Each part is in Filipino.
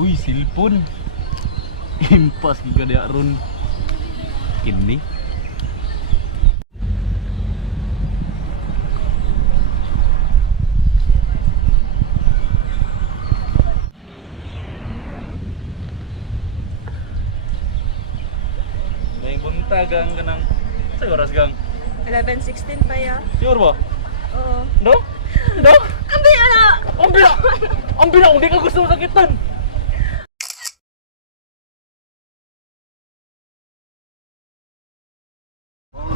Uy, silpon. Impas giga dia ron. Kini. May buntagang kanang sa oras gang. 11:16 pa ya. Sure ba? Oo. No? No? Ang biya na! Ang bila! Ang bila! Hindi ka gusto masakitan!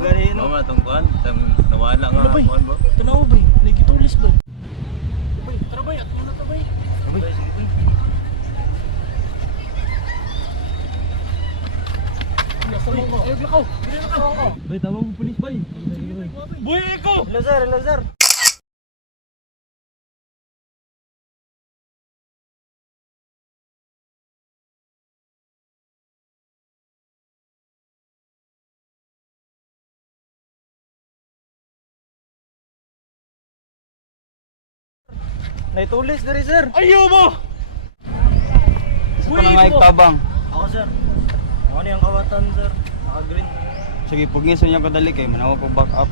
Ganino. Oo nga, tungkuhan. Nawala nga. Ano ba? Kuhan ba? Tanaw ba? Nagitulis ba? Bay, tara bay, at muna ta bay. Abay, sige bay. Ayaw lakaw. Dili lakaw ako. Bay, tawag mo pulis bay. Boy, ikaw. Lazar, Lazar. Naitulis dari sir. Ayaw mo! Isa pa na nga tabang. Ako sir. Ako na yung kawatan sir. Naka-green. Sige, pugniso niya kadali kay manawa ko back up.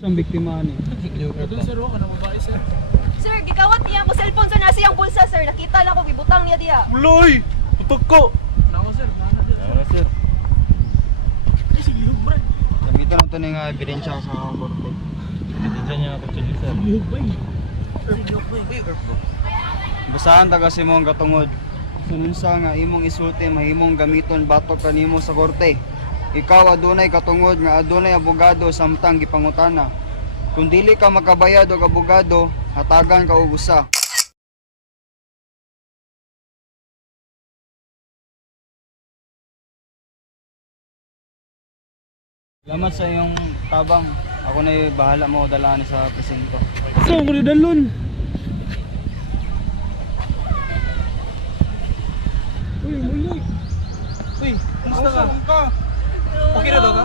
Isang biktima ni. Doon sir, wala ka na babae sir. Sir, gigawat niya mo cellphone sir nasa iyang bulsa sir. Nakita na ko gibutang niya diya. Muloy! Tutok ko! Nako sir, nana sir. Sir. Ay, sige lihog brad. Gamitan nato ning ebidensya sa korte. Ebidensya niya ako sa sir. Lihog ba eh? Lihog ba eh? Basahan ta kasi mong katungod. Sununsa nga imong isulti mahimong gamiton batok kanimo sa korte. Ikaw adunay katungod nga adunay abogado samtang gipangutana. Kung dili ka makabayad og abogado, hatagan ka og usa. Salamat sa iyong tabang. Ako na bahala mo dalaan sa presinto. So, mo dalon. Uy, uy. Uy, kumusta ka? Okay na daw ka?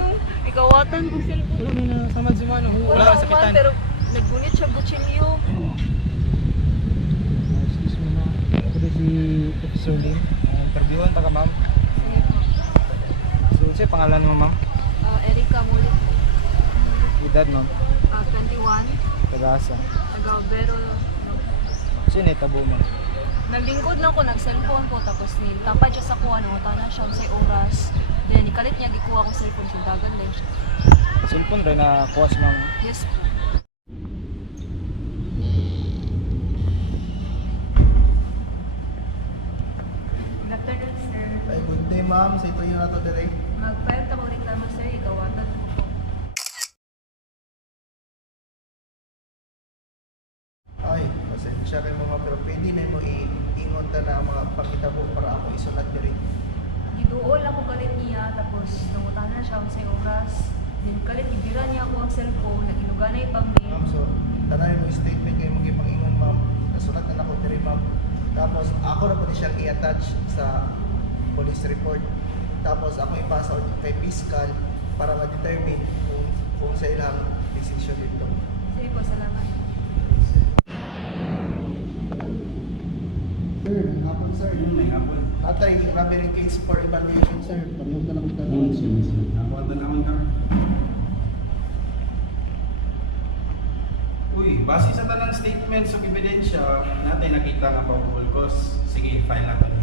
Ikawatan ko cellphone. Wala may nasamad si Mano. Wala ka sakitan. Pero naggunit siya butsilyo. Excuse me na. Ako din si Officer Lim. Interviewon ta ka, ma'am. So, sa pangalan mo, ma'am? Erika Mulit. Edad, ma'am? 21. Taga-asa. Taga-Obero. Sino itabo mo? Naglingkod lang ko, nag-cellphone ko, tapos nilapad siya sa kuha, nangutana siya sa oras. Then, ikalit niya, gikuha kong cellphone, sindagan din siya. Cellphone rin na kuha si mama. Yes po. Good afternoon, sir. Ay, good day ma'am. Sa ito yung ato dire. Mag-file ka kong reklamo, sir. Ikawatan mo po. Ay, pasensya kay mga pero pwede na mo iingon ta na ang mga pangitabo para ako isulat diri. Giduol ako galit niya, tapos nangutana siya sa oras. Then, kalit, ibira niya ako ang cellphone, naginuganay pang Ma'am, so tanan mo statement kay mong ipangingon ma'am. Nasulat na nako diri ma'am. Tapos ako na pwede siyang i-attach sa police report. Tapos ako ipasa kay fiscal para ma-determine kung sa ilang decision dito. Sige po, salamat. Sir, hapon sir. May hapon. Atay, robbery case for evaluation sir. Parehong na lang ito. Nakuha na naman ka. Uy, base sa tanang statement sa ebidensya, natin nakita nga probable cause. Sige, file natin.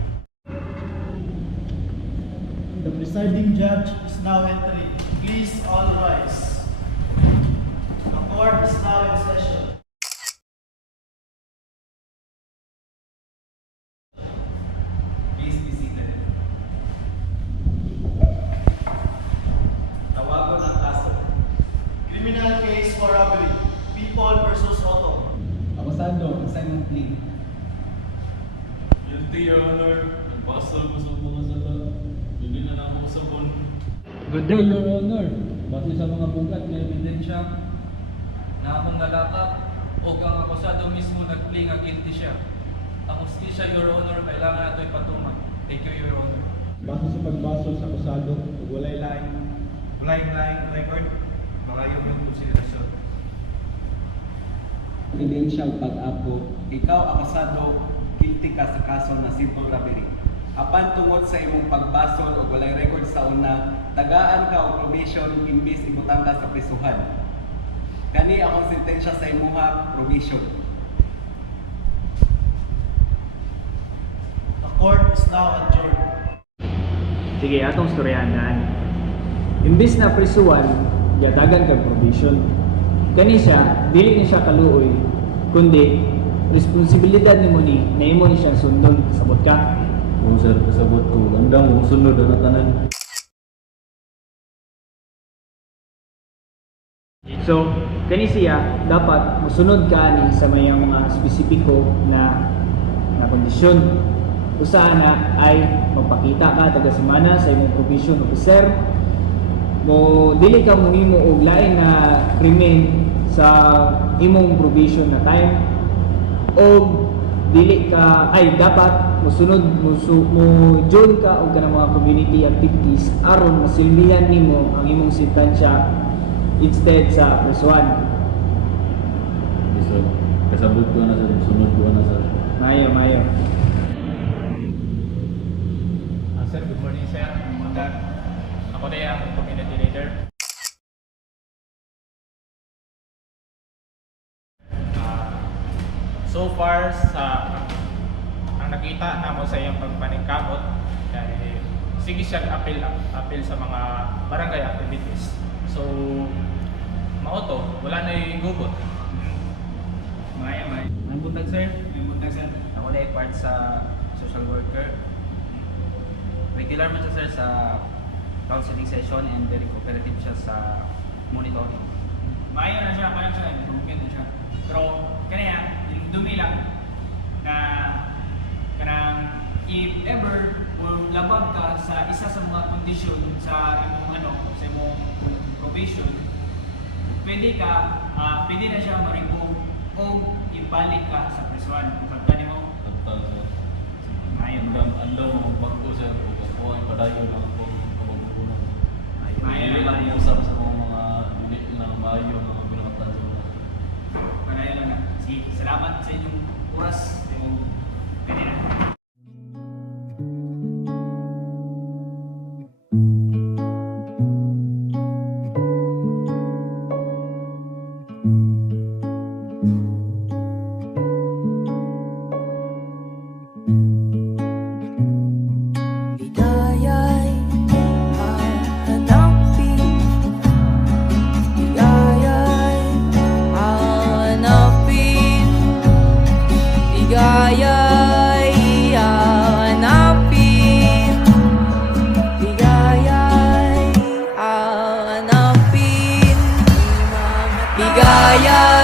The presiding judge is now entering. Please all rise. The court is now in session. Please be seated. Tawagon ang kaso. Criminal case for robbery. People versus Otto. Akusado, assignment plea. Guilty, Your Honor. Nagpasal ko sa mga sala. Hindi na ako sa bon. Good day, Your Honor. Base sa mga bugat na ebidensya na akong nalakap o ang akusado mismo nag-plea nga guilty siya. Ang hustisya, Your Honor, kailangan nato ipatuman. Thank you, Your Honor. Base sa pagbasol sa akusado, walay lain. Blind line record, mga yung konsiderasyon. Ebidensya ug pag-apo, ikaw akasado, guilty ka sa kaso na simple robbery. Apan tungod sa imong pagbasol o walay record sa una, tagaan ka og probation imbis ibutang ka sa prisuhan. Kani akong sentensya sa imuha, probation. The court is now adjourned. Sige, atong storyahan. Imbis na prisuan, gatagan kag probation. Kani siya, dili ni siya kaluoy, kundi responsibilidad nimo ni na imo ni siya sundon, sabot ka. Oo sir, kasabot ko. Gandang mo sunod na tanan. So, kani siya dapat musunod ka ni sa mayang mga spesipiko na kondisyon. Usa na ay magpakita ka taga semana sa imong probation officer. Mo dili ka mohimo og lain na krimen sa imong probation na time, o dili ka ay dapat musunod mo join ka og kanang mga community activities aron masilbihan nimo ang imong sentensya instead sa prisuan. Yes sir, kasabot ko na sir, sunod ko na sir. Mayo. Sir, good morning sir. Ako na yung community leader. So far sa ang nakita namo sa iyong pagpaningkamot kay sige siya appeal sa mga barangay activities. So mauto, wala na yung gugot. May. Ang buntag sir? Ako na part sa social worker. Regular man siya sir sa counseling session and very cooperative siya sa monitoring. Maayo na siya, parang siya, improvement na siya. Pero kanaya, dumi lang na kanang if ever o labag ka sa isa sa mga kondisyon sa imong sa imong probation, pwede na siya ma-remove o ibalik ka sa prisuan. Kung pagka mo, Tantang sir. maayo. Andam mo magbago sir, o ako ay padayon lang akong kamagpunan. Maayo Hindi na. lang usap sa mga unit ng maayo mga binangatan sa mga. Maayo lang na. Sige, salamat sa inyong oras. Pwede na. Ligaya'y hahanapin, ligaya'y hahanapin, ligaya'y hahanapin, ligaya'y hahanapin, ligaya'y